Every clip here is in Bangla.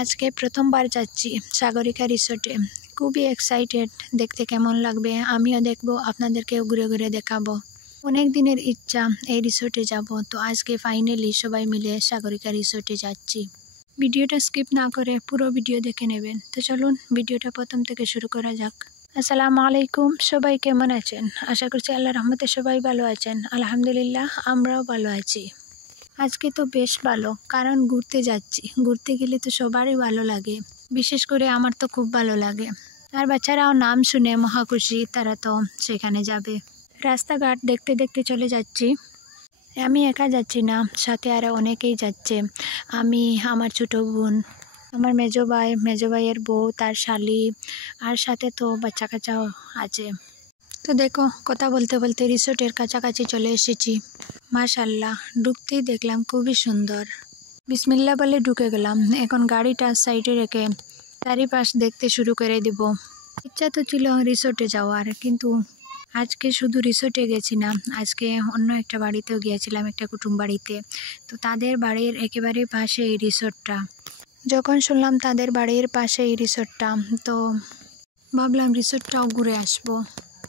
আজকে প্রথমবার যাচ্ছি সাগরিকা রিসোর্টে। খুবই এক্সাইটেড, দেখতে কেমন লাগবে আমিও দেখব, আপনাদেরকেও ঘুরে ঘুরে দেখাবো। অনেক দিনের ইচ্ছা এই রিসোর্টে যাব, তো আজকে ফাইনালি সবাই মিলে সাগরিকা রিসোর্টে যাচ্ছি। ভিডিওটা স্কিপ না করে পুরো ভিডিও দেখে নেবেন। তো চলুন ভিডিওটা প্রথম থেকে শুরু করা যাক। আসসালামু আলাইকুম, সবাই কেমন আছেন? আশা করছি আল্লাহর রহমতে সবাই ভালো আছেন। আলহামদুলিল্লাহ, আমরাও ভালো আছি। আজকে তো বেশ ভালো, কারণ ঘুরতে যাচ্ছি। ঘুরতে গেলে তো সবারই ভালো লাগে, বিশেষ করে আমার তো খুব ভালো লাগে। আর বাচ্চারাও নাম শুনে মহা খুশি, তারা তো সেখানে যাবে। রাস্তাঘাট দেখতে দেখতে চলে যাচ্ছি। আমি একা যাচ্ছি না, সাথে আরও অনেকেই যাচ্ছে। আমি, আমার ছোটো বোন, আমার মেজো ভাইয়ের বউ, তার শালি, আর সাথে তো বাচ্চা কাচ্চাও আছে। তো দেখো, কথা বলতে বলতে রিসোর্টের কাছাকাছি চলে এসেছি। মাশাল্লাহ, ঢুকতেই দেখলাম খুবই সুন্দর। বিসমিল্লাহ বলে ঢুকে গেলাম। এখন গাড়িটা সাইডে রেখে চারিপাশ দেখতে শুরু করে দিব। ইচ্ছা তো ছিল রিসোর্টে যাওয়ার, কিন্তু আজকে শুধু রিসোর্টে গেছি না, আজকে অন্য একটা বাড়িতেও গিয়েছিলাম, একটা কুটুম বাড়িতে। তো তাদের বাড়ির একেবারে পাশে এই রিসোর্টটা। যখন শুনলাম তাদের বাড়ির পাশে এই রিসোর্টটা, তো ভাবলাম রিসোর্টটাও ঘুরে আসবো।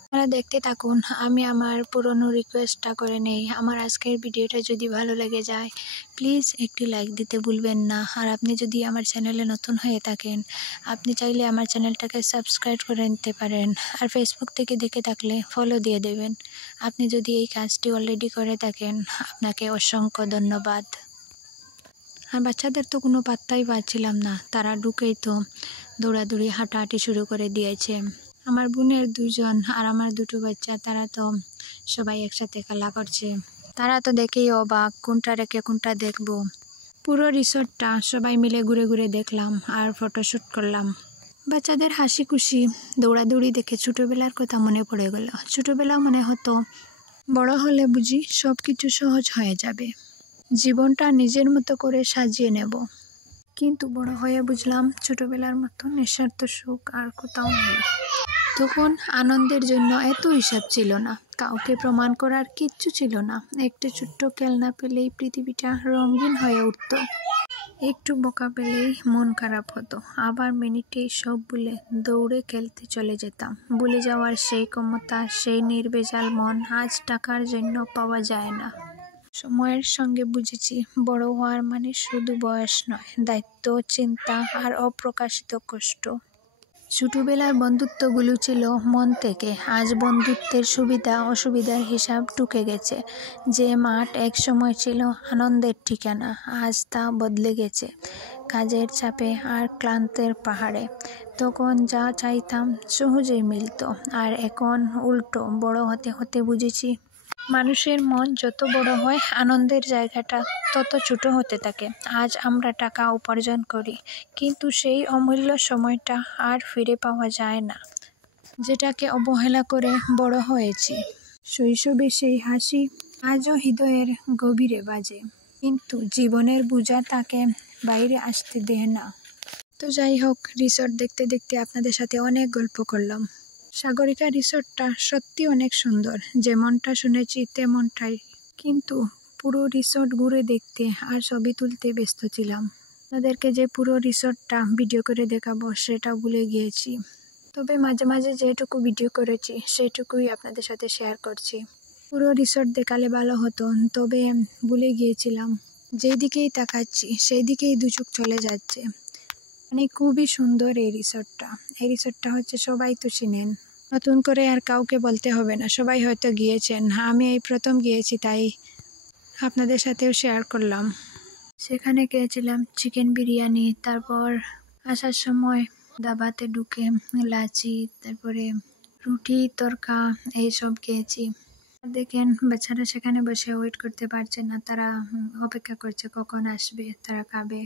আপনারা দেখতে থাকুন, আমি আমার পুরনো রিকোয়েস্টটা করে নেই। আমার আজকের ভিডিওটা যদি ভালো লেগে যায়, প্লিজ একটি লাইক দিতে ভুলবেন না। আর আপনি যদি আমার চ্যানেলে নতুন হয়ে থাকেন, আপনি চাইলে আমার চ্যানেলটাকে সাবস্ক্রাইব করে নিতে পারেন। আর ফেসবুক থেকে দেখে থাকলে ফলো দিয়ে দেবেন। আপনি যদি এই কাজটি অলরেডি করে থাকেন, আপনাকে অসংখ্য ধন্যবাদ। আর বাচ্চাদের তো কোনো পাত্তাই পাচ্ছিলাম না, তারা ঢুকেই তো দৌড়াদৌড়ি হাঁটাহাঁটি শুরু করে দিয়েছে। আমার বোনের দুজন আর আমার দুটো বাচ্চা, তারা তো সবাই একসাথে খেলা করছে। তারা তো দেখেই অবাক, কোনটা রেখে কোনটা দেখবো। পুরো রিসোর্টটা সবাই মিলে ঘুরে ঘুরে দেখলাম আর ফটোশ্যুট করলাম। বাচ্চাদের হাসি খুশি দৌড়াদৌড়ি দেখে ছোটোবেলার কথা মনে পড়ে গেল। ছোটোবেলা মনে হতো বড় হলে বুঝি সব কিছু সহজ হয়ে যাবে, জীবনটা নিজের মতো করে সাজিয়ে নেব। কিন্তু বড় হয়ে বুঝলাম ছোটোবেলার মতো নিঃস্বার্থ সুখ আর কোথাও নেই। তখন আনন্দের জন্য এত হিসাব ছিল না, কাউকে প্রমাণ করার কিচ্ছু ছিল না। একটা ছোট্ট খেলনা পেলেই পৃথিবীটা রঙিন হয়ে উঠত, একটু বকা পেলেই মন খারাপ হতো, আবার মিনিটেই সব ভুলে দৌড়ে খেলতে চলে যেতাম। ভুলে যাওয়ার সেই ক্ষমতা, সেই নির্ভেজাল মন আজ টাকার জন্য পাওয়া যায় না। সময়ের সঙ্গে বুঝেছি, বড় হওয়ার মানে শুধু বয়স নয়, দায়িত্ব, চিন্তা আর অপ্রকাশিত কষ্ট। ছোটবেলার বন্ধুত্বগুলো ছিল মন থেকে, আজ বন্ধুত্বের সুবিধা অসুবিধার হিসাব ঢুকে গেছে। যে মাঠ এক সময় ছিল আনন্দের ঠিকানা, আজ তা বদলে গেছে কাজের চাপে আর ক্লান্তের পাহাড়ে। তখন যা চাইতাম সহজেই মিলত, আর এখন উল্টো। বড় হতে হতে বুঝেছি, মানুষের মন যত বড় হয়, আনন্দের জায়গাটা তত ছোট হতে থাকে। আজ আমরা টাকা উপার্জন করি, কিন্তু সেই অমূল্য সময়টা আর ফিরে পাওয়া যায় না, যেটাকে অবহেলা করে বড় হয়েছি। শৈশবে সেই হাসি আজও হৃদয়ের গভীরে বাজে, কিন্তু জীবনের বোঝা তাকে বাইরে আসতে দেয় না। তো যাই হোক, রিসোর্ট দেখতে দেখতে আপনাদের সাথে অনেক গল্প করলাম। সাগরিকা রিসোর্টটা সত্যি অনেক সুন্দর, যেমনটা শুনেছি তেমনটাই। কিন্তু পুরো রিসোর্ট ঘুরে দেখতে আর ছবি তুলতে ব্যস্ত ছিলাম। আপনাদেরকে যে পুরো রিসোর্টটা ভিডিও করে দেখাবো সেটা ভুলে গিয়েছি। তবে মাঝে মাঝে যেটুকু ভিডিও করেছি সেটুকুই আপনাদের সাথে শেয়ার করছি। পুরো রিসোর্ট দেখালে ভালো হতো, তবে ভুলে গিয়েছিলাম। যেই দিকেই তাকাচ্ছি সেই দিকেই দু চোখ চলে যাচ্ছে। মানে খুবই সুন্দর এই রিসোর্টটা। এই রিসোর্টটা হচ্ছে, সবাই তো চিনেন, নতুন করে আর কাউকে বলতে হবে না, সবাই হয়তো গিয়েছেন। আমি এই প্রথম গিয়েছি, তাই আপনাদের সাথেও শেয়ার করলাম। সেখানে খেয়েছিলাম চিকেন বিরিয়ানি, তারপর আসার সময় দাবাতে ঢুকে লাচি, তারপরে রুটি তরকা এইসব খেয়েছি। দেখেন বাচ্চারা সেখানে বসে ওয়েট করতে পারছে না, তারা অপেক্ষা করছে কখন আসবে, তারা খাবে।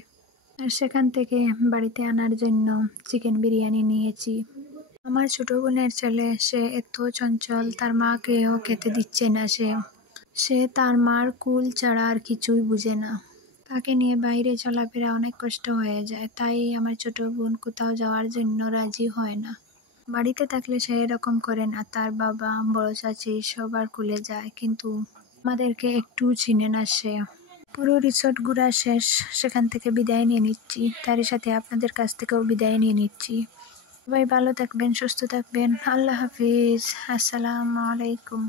আর সেখান থেকে বাড়িতে আনার জন্য চিকেন বিরিয়ানি নিয়েছি। আমার ছোট বোনের ছেলে, সে এত চঞ্চল, তার মাকেও খেতে দিচ্ছে না। সে তার মার কুল ছাড়া আর কিছুই বুঝে না। তাকে নিয়ে বাইরে চলাফেরা অনেক কষ্ট হয়ে যায়, তাই আমার ছোট বোন কোথাও যাওয়ার জন্য রাজি হয় না। বাড়িতে থাকলে সে এরকম করে না, তার বাবা, বড় চাচি সবার কুলে যায়, কিন্তু আমাদেরকে একটু চিনে না সে। পুরো রিসোর্ট ঘোরা শেষ, সেখান থেকে বিদায় নিয়ে নিচ্ছি, তারই সাথে আপনাদের কাছ থেকেও বিদায় নিয়ে নিচ্ছি। সবাই ভালো থাকবেন, সুস্থ থাকবেন। আল্লাহ হাফিজ। আসসালামু আলাইকুম।